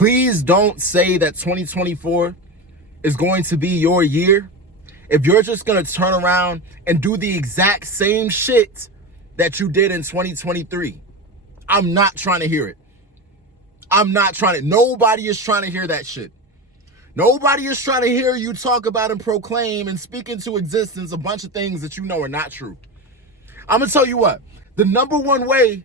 Please don't say that 2024 is going to be your year if you're just going to turn around and do the exact same shit that you did in 2023. I'm not trying to hear it. Nobody is trying to hear that shit. Nobody is trying to hear you talk about and proclaim and speak into existence a bunch of things that you know are not true. I'm going to tell you what, the number one way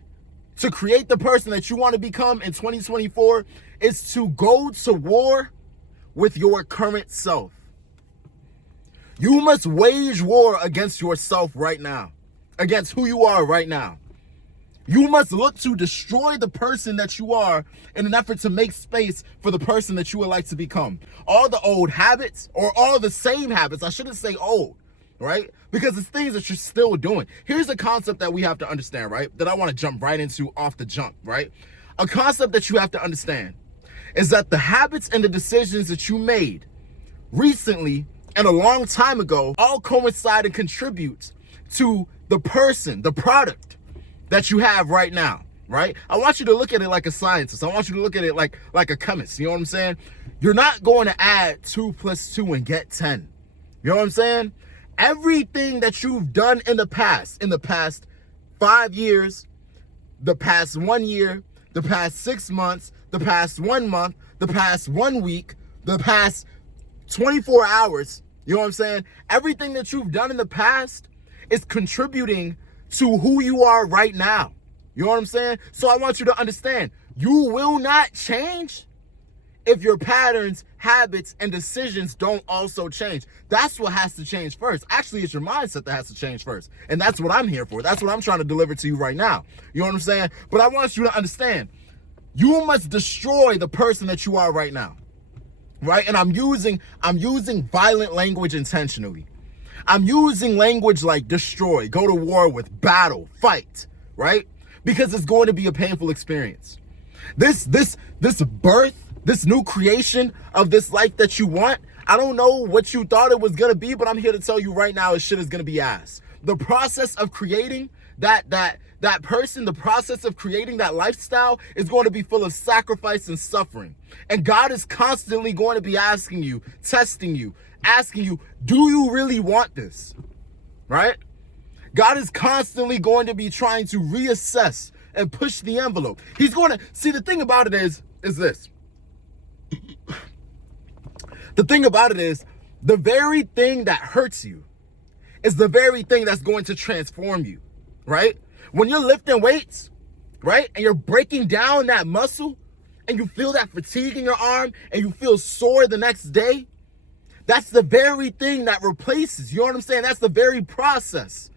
to create the person that you want to become in 2024 is to go to war with your current self. You must wage war against yourself right now, against who you are right now. You must look to destroy the person that you are in an effort to make space for the person that you would like to become. All the old habits, or all the same habits, I shouldn't say old, right? Because it's things that you're still doing. Here's a concept that we have to understand, right? That I want to jump right into off the jump, right? A concept that you have to understand is that the habits and the decisions that you made recently and a long time ago all coincide and contribute to the person, the product that you have right now, right? I want you to look at it like a scientist. I want you to look at it like a chemist. You know what I'm saying? You're not going to add 2 + 2 and get 10. You know what I'm saying? Everything that you've done in the past 5 years, the past 1 year, the past 6 months, the past 1 month, the past 1 week, the past 24 hours, you know what I'm saying? Everything that you've done in the past is contributing to who you are right now. You know what I'm saying? So I want you to understand, you will not change if your patterns, habits, and decisions don't also change. That's what has to change first. Actually, it's your mindset that has to change first. And that's what I'm here for. That's what I'm trying to deliver to you right now. You know what I'm saying? But I want you to understand, you must destroy the person that you are right now. Right? And I'm using violent language intentionally. I'm using language like destroy, go to war with, battle, fight, right? Because it's going to be a painful experience. This birth, this new creation of this life that you want, I don't know what you thought it was going to be, but I'm here to tell you right now, this shit is going to be ass. The process of creating that person, the process of creating that lifestyle is going to be full of sacrifice and suffering. And God is constantly going to be asking you, testing you, asking you, do you really want this? Right? God is constantly going to be trying to reassess and push the envelope. He's going to, see, the thing about it is this. The thing about it is, the very thing that hurts you is the very thing that's going to transform you, right? When you're lifting weights, right, and you're breaking down that muscle, and you feel that fatigue in your arm, and you feel sore the next day, that's the very thing that replaces, you know what I'm saying? That's the very process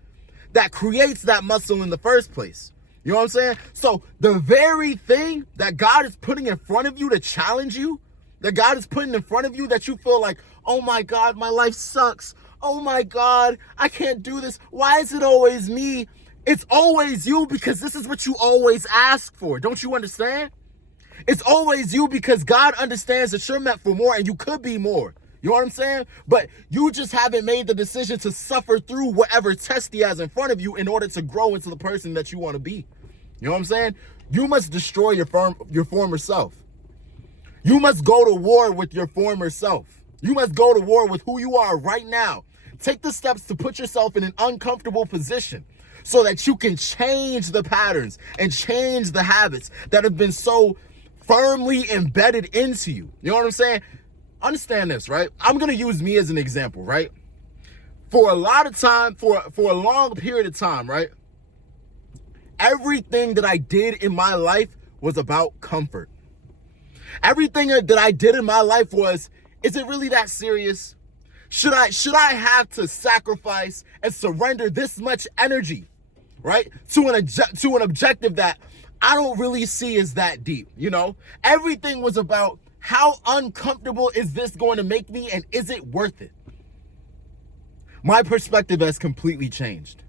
that creates that muscle in the first place. You know what I'm saying? So the very thing that God is putting in front of you to challenge you, that God is putting in front of you that you feel like, oh my God, my life sucks. Oh my God, I can't do this. Why is it always me? It's always you because this is what you always ask for. Don't you understand? It's always you because God understands that you're meant for more and you could be more. You know what I'm saying? But you just haven't made the decision to suffer through whatever test he has in front of you in order to grow into the person that you want to be. You know what I'm saying? You must destroy your former self. You must go to war with your former self. You must go to war with who you are right now. Take the steps to put yourself in an uncomfortable position so that you can change the patterns and change the habits that have been so firmly embedded into you. You know what I'm saying? Understand this, right? I'm going to use me as an example, right? For a lot of time, for a long period of time, right? Everything that I did in my life was about comfort. Everything that I did in my life was, is it really that serious? Should I have to sacrifice and surrender this much energy, right? To an objective that I don't really see as that deep, you know? Everything was about how uncomfortable is this going to make me and is it worth it? My perspective has completely changed.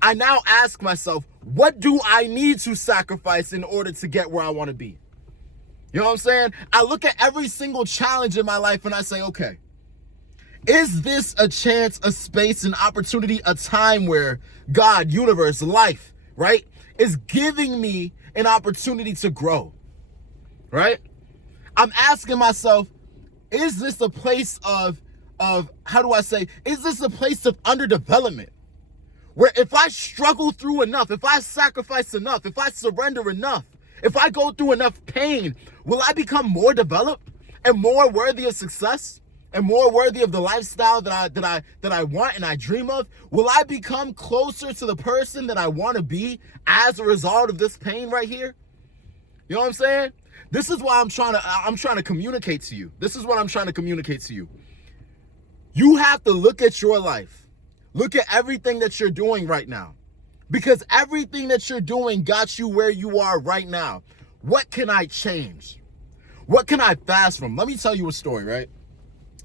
I now ask myself, what do I need to sacrifice in order to get where I want to be? You know what I'm saying? I look at every single challenge in my life and I say, okay, is this a chance, a space, an opportunity, a time where God, universe, life, right, is giving me an opportunity to grow, right? I'm asking myself, is this a place of how do I say, is this a place of underdevelopment? Where if I struggle through enough, if I sacrifice enough, if I surrender enough, if I go through enough pain, will I become more developed and more worthy of success and more worthy of the lifestyle that I want and I dream of? Will I become closer to the person that I want to be as a result of this pain right here? You know what I'm saying? This is why I'm trying to communicate to you. This is what I'm trying to communicate to you. You have to look at your life. Look at everything that you're doing right now. Because everything that you're doing got you where you are right now. What can I change? What can I fast from? Let me tell you a story, right?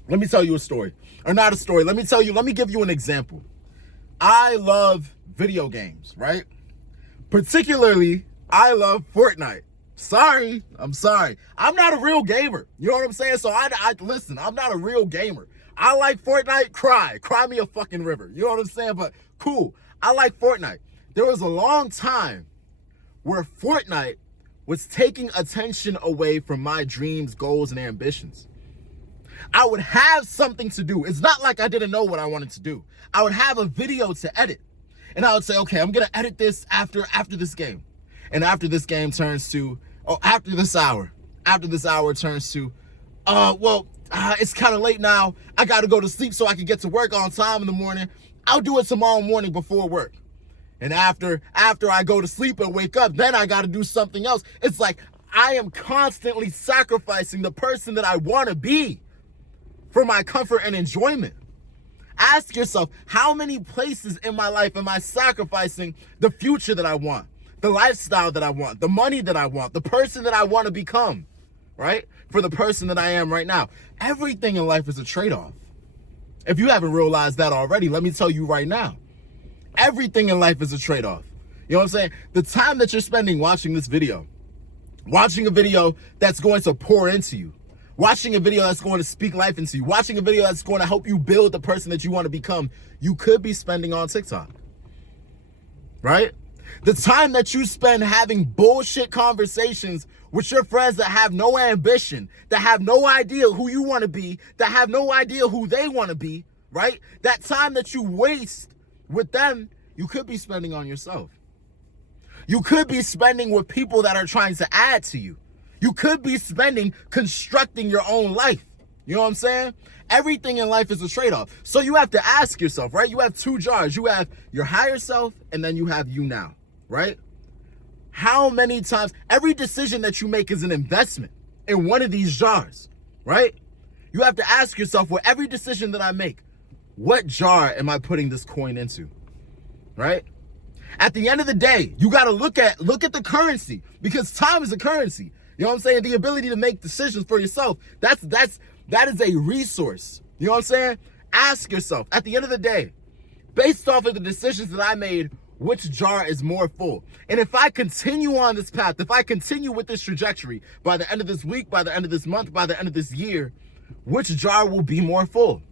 Let me tell you a story. Or not a story. Let me give you an example. I love video games, right? Particularly, I love Fortnite. I'm sorry. I'm not a real gamer. You know what I'm saying? So I listen, I'm not a real gamer. I like Fortnite, cry me a fucking river. You know what I'm saying? But cool. I like Fortnite. There was a long time where Fortnite was taking attention away from my dreams, goals, and ambitions. I would have something to do. It's not like I didn't know what I wanted to do. I would have a video to edit. And I would say, okay, I'm going to edit this after this game. And after this game turns to, after this hour turns to, it's kind of late now. I got to go to sleep so I can get to work on time in the morning. I'll do it tomorrow morning before work. And after I go to sleep and wake up, then I got to do something else. It's like I am constantly sacrificing the person that I want to be for my comfort and enjoyment. Ask yourself, how many places in my life am I sacrificing the future that I want, the lifestyle that I want, the money that I want, the person that I want to become, right? For the person that I am right now. Everything in life is a trade-off. If you haven't realized that already, let me tell you right now. Everything in life is a trade-off. You know what I'm saying? The time that you're spending watching this video, watching a video that's going to pour into you, watching a video that's going to speak life into you, watching a video that's going to help you build the person that you want to become, you could be spending on TikTok, right? The time that you spend having bullshit conversations with your friends that have no ambition, that have no idea who you want to be, that have no idea who they want to be, right? That time that you waste with them, you could be spending on yourself. You could be spending with people that are trying to add to you. You could be spending constructing your own life. You know what I'm saying? Everything in life is a trade-off. So you have to ask yourself, right? You have two jars. You have your higher self and then you have you now, right? How many times, every decision that you make is an investment in one of these jars, right? You have to ask yourself, with every decision that I make, what jar am I putting this coin into, right? At the end of the day, you got to look at the currency, because time is a currency. You know what I'm saying? The ability to make decisions for yourself, that is a resource. You know what I'm saying? Ask yourself, at the end of the day, based off of the decisions that I made, which jar is more full? And if I continue on this path, if I continue with this trajectory, by the end of this week, by the end of this month, by the end of this year, which jar will be more full?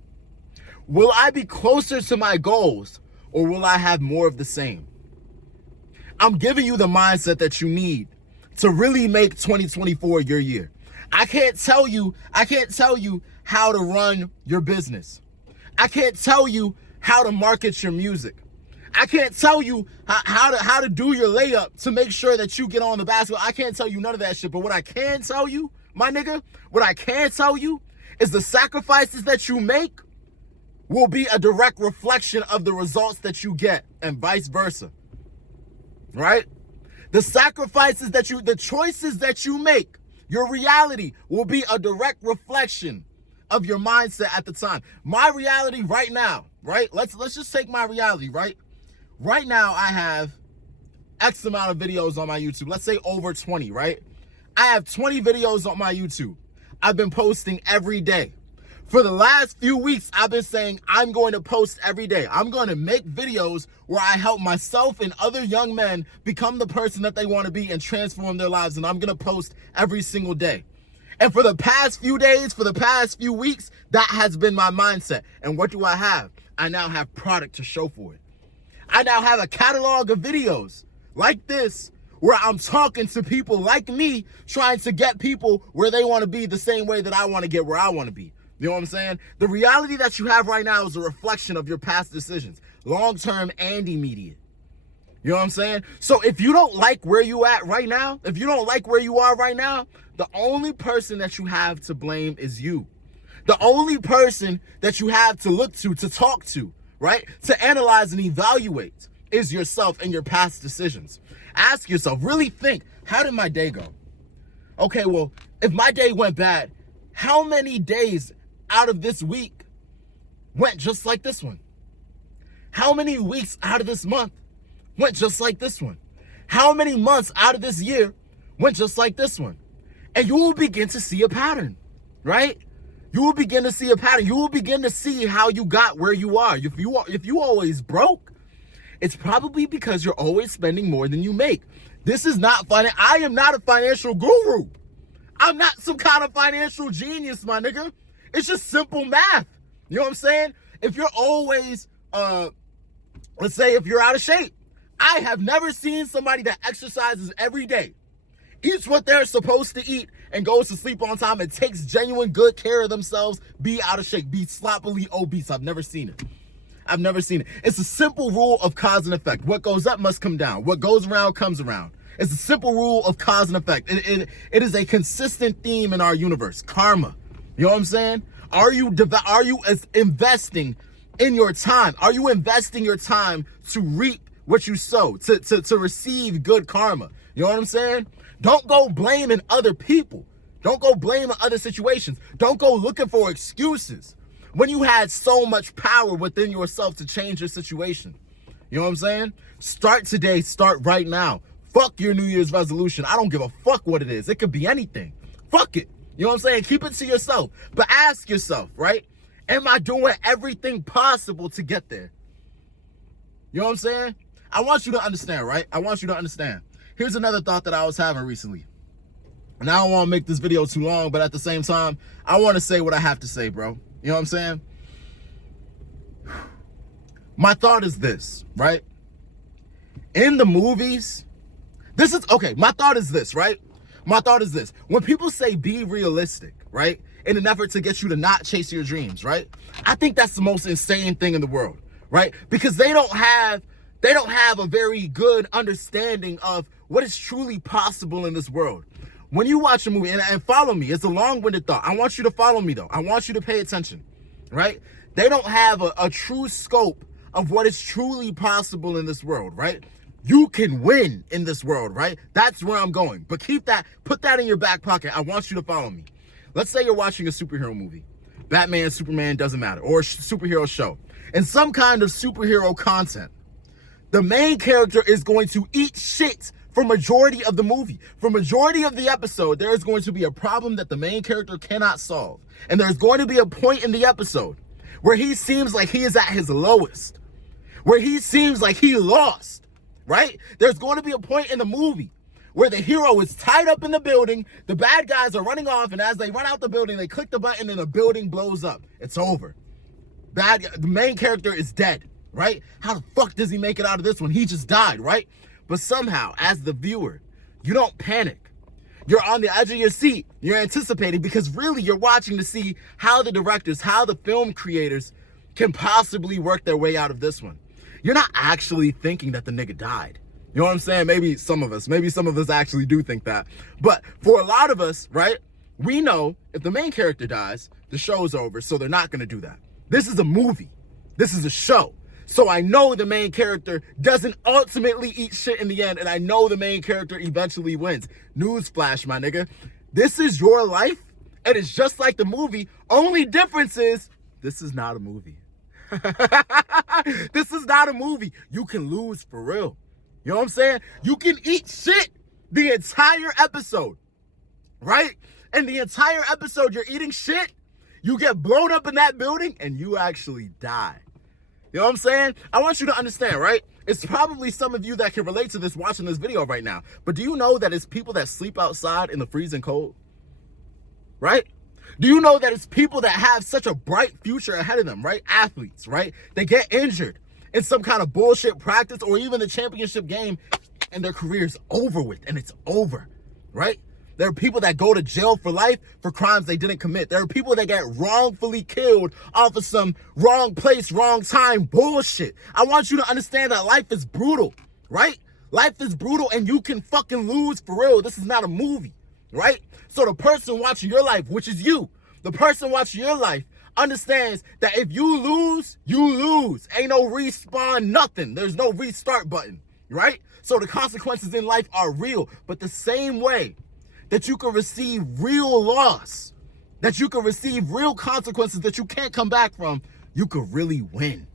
Will I be closer to my goals, or will I have more of the same? I'm giving you the mindset that you need to really make 2024 your year. I can't tell you how to run your business. I can't tell you how to market your music. I can't tell you how to do your layup to make sure that you get on the basketball. I can't tell you none of that shit. But what I can tell you, my nigga, what I can tell you is the sacrifices that you make will be a direct reflection of the results that you get, and vice versa. Right? The sacrifices the choices that you make, your reality will be a direct reflection of your mindset at the time. My reality right now, right? Let's just take my reality, right? Right now, I have X amount of videos on my YouTube. Let's say over 20, right? I have 20 videos on my YouTube. I've been posting every day. For the last few weeks, I've been saying I'm going to post every day. I'm going to make videos where I help myself and other young men become the person that they want to be and transform their lives. And I'm going to post every single day. And for the past few days, for the past few weeks, that has been my mindset. And what do I have? I now have product to show for it. I now have a catalog of videos like this where I'm talking to people like me, trying to get people where they want to be the same way that I want to get where I want to be. You know what I'm saying? The reality that you have right now is a reflection of your past decisions, long-term and immediate. You know what I'm saying? So if you don't like where you at right now, if you don't like where you are right now, the only person that you have to blame is you. The only person that you have to look to talk to, right? To analyze and evaluate is yourself and your past decisions. Ask yourself, really think, how did my day go? Okay, well, if my day went bad, how many days out of this week went just like this one? How many weeks out of this month went just like this one? How many months out of this year went just like this one? And you will begin to see a pattern, right? You will begin to see a pattern. You will begin to see how you got where you are. If you always broke, it's probably because you're always spending more than you make. This is not funny. I am not a financial guru. I'm not some kind of financial genius, my nigga. It's just simple math. You know what I'm saying? If you're always, let's say if you're out of shape, I have never seen somebody that exercises every day, eats what they're supposed to eat, and goes to sleep on time and takes genuine good care of themselves, be out of shape, be sloppily obese. I've never seen it. I've never seen it. It's a simple rule of cause and effect. What goes up must come down. What goes around comes around. It's a simple rule of cause and effect. It is a consistent theme in our universe. Karma. You know what I'm saying? Are you investing in your time? Are you investing your time to reap what you sow, to receive good karma? You know what I'm saying? Don't go blaming other people. Don't go blaming other situations. Don't go looking for excuses when you had so much power within yourself to change your situation. You know what I'm saying? Start today. Start right now. Fuck your New Year's resolution. I don't give a fuck what it is. It could be anything. Fuck it. You know what I'm saying? Keep it to yourself. But ask yourself, right? Am I doing everything possible to get there? You know what I'm saying? I want you to understand, right? I want you to understand. Here's another thought that I was having recently. And I don't want to make this video too long, but at the same time, I want to say what I have to say, bro. You know what I'm saying? My thought is this, right? In the movies, my thought is this, right? My thought is this. When people say be realistic, right? In an effort to get you to not chase your dreams, right? I think that's the most insane thing in the world, right? Because they don't have a very good understanding of what is truly possible in this world. When you watch a movie, and follow me, it's a long-winded thought. I want you to follow me, though. I want you to pay attention, right? They don't have a true scope of what is truly possible in this world, right? You can win in this world, right? That's where I'm going. But put that in your back pocket. I want you to follow me. Let's say you're watching a superhero movie. Batman, Superman, doesn't matter. Or a superhero show. And some kind of superhero content. The main character is going to eat shit for majority of the movie. For majority of the episode, there is going to be a problem that the main character cannot solve. And there's going to be a point in the episode where he seems like he is at his lowest. Where he seems like he lost, right? There's going to be a point in the movie where the hero is tied up in the building, the bad guys are running off, and as they run out the building, they click the button and the building blows up. It's over. The main character is dead, right? How the fuck does he make it out of this one? He just died, right? But somehow, as the viewer, you don't panic. You're on the edge of your seat. You're anticipating because really you're watching to see how the directors, how the film creators can possibly work their way out of this one. You're not actually thinking that the nigga died. You know what I'm saying? Maybe some of us actually do think that. But for a lot of us, right, we know if the main character dies, the show's over, so they're not going to do that. This is a movie. This is a show. So I know the main character doesn't ultimately eat shit in the end, and I know the main character eventually wins. Newsflash, my nigga. This is your life, and it's just like the movie. Only difference is, this is not a movie. This is not a movie. You can lose for real. You know what I'm saying? You can eat shit the entire episode, right? And the entire episode, you're eating shit. You get blown up in that building, and you actually die. You know what I'm saying? I want you to understand, right? It's probably some of you that can relate to this watching this video right now. But do you know that it's people that sleep outside in the freezing cold? Right? Do you know that it's people that have such a bright future ahead of them, right? Athletes, right? They get injured in some kind of bullshit practice or even the championship game, and their career is over with, and it's over, right? There are people that go to jail for life for crimes they didn't commit. There are people that get wrongfully killed off of some wrong place, wrong time bullshit. I want you to understand that life is brutal, right? Life is brutal, and you can fucking lose for real. This is not a movie, right? So the person watching your life, which is you, the person watching your life understands that if you lose, you lose. Ain't no respawn, nothing. There's no restart button, right? So the consequences in life are real, but the same way that you can receive real loss, that you can receive real consequences that you can't come back from, you could really win.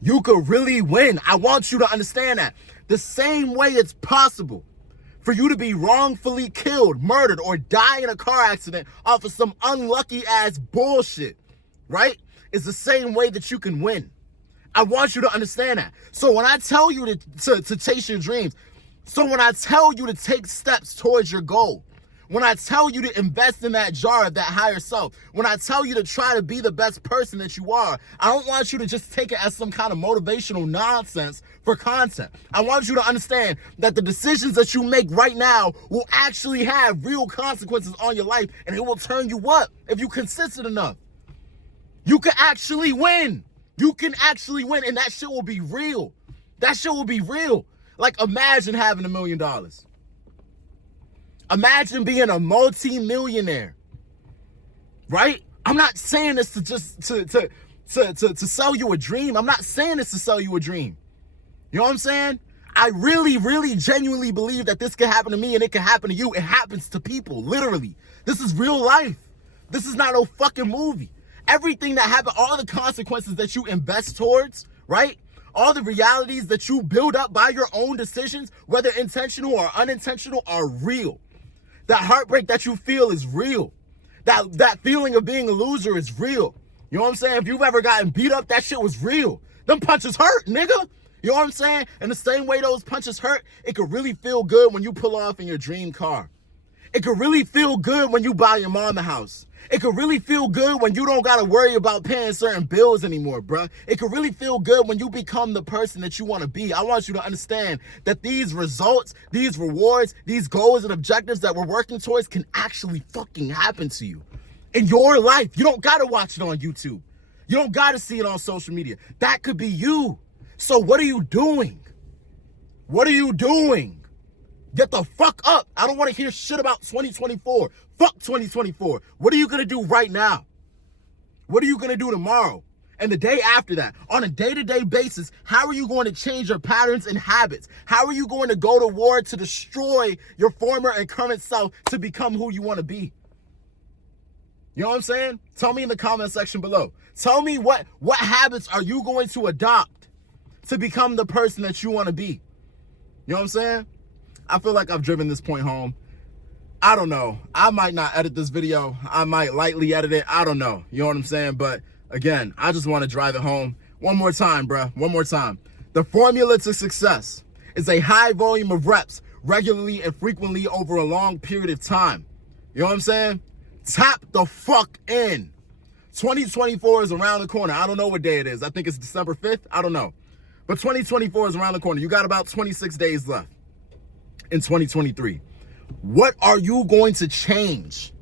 You could really win. I want you to understand that. The same way it's possible for you to be wrongfully killed, murdered, or die in a car accident off of some unlucky ass bullshit, right? Is the same way that you can win. I want you to understand that. So when I tell you to chase your dreams, so when I tell you to take steps towards your goal, when I tell you to invest in that jar of that higher self, when I tell you to try to be the best person that you are, I don't want you to just take it as some kind of motivational nonsense for content. I want you to understand that the decisions that you make right now will actually have real consequences on your life, and it will turn you up if you're consistent enough. You can actually win. You can actually win, and that shit will be real. That shit will be real. Like, imagine having $1 million. Imagine being a multi-millionaire, right? I'm not saying this to just to sell you a dream. I'm not saying this to sell you a dream. You know what I'm saying? I really, really genuinely believe that this could happen to me and it can happen to you. It happens to people, literally. This is real life. This is not no fucking movie. Everything that happened, all the consequences that you invest towards, right? All the realities that you build up by your own decisions, whether intentional or unintentional, are real. That heartbreak that you feel is real. That feeling of being a loser is real. You know what I'm saying? If you've ever gotten beat up, that shit was real. Them punches hurt, nigga. You know what I'm saying? And the same way those punches hurt, it could really feel good when you pull off in your dream car. It could really feel good when you buy your mom a house. It could really feel good when you don't got to worry about paying certain bills anymore, bruh. It could really feel good when you become the person that you want to be. I want you to understand that these results, these rewards, these goals and objectives that we're working towards can actually fucking happen to you in your life. You don't got to watch it on YouTube. You don't got to see it on social media. That could be you. So what are you doing? What are you doing? Get the fuck up. I don't want to hear shit about 2024. Fuck 2024. What are you going to do right now? What are you going to do tomorrow? And the day after that? On a day-to-day basis, how are you going to change your patterns and habits? How are you going to go to war to destroy your former and current self to become who you want to be? You know what I'm saying? Tell me in the comment section below. Tell me what habits are you going to adopt to become the person that you want to be? You know what I'm saying? I feel like I've driven this point home. I don't know. I might not edit this video. I might lightly edit it. I don't know. You know what I'm saying? But again, I just want to drive it home one more time, bruh. One more time. The formula to success is a high volume of reps regularly and frequently over a long period of time. You know what I'm saying? Tap the fuck in. 2024 is around the corner. I don't know what day it is. I think it's December 5th. I don't know. But 2024 is around the corner. You got about 26 days left in 2023. What are you going to change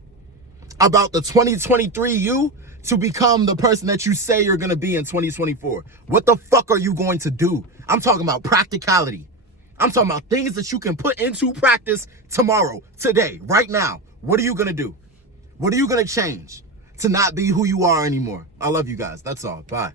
about the 2023 you to become the person that you say you're going to be in 2024? What the fuck are you going to do? I'm talking about practicality. I'm talking about things that you can put into practice tomorrow, today, right now. What are you going to do? What are you going to change to not be who you are anymore? I love you guys. That's all. Bye.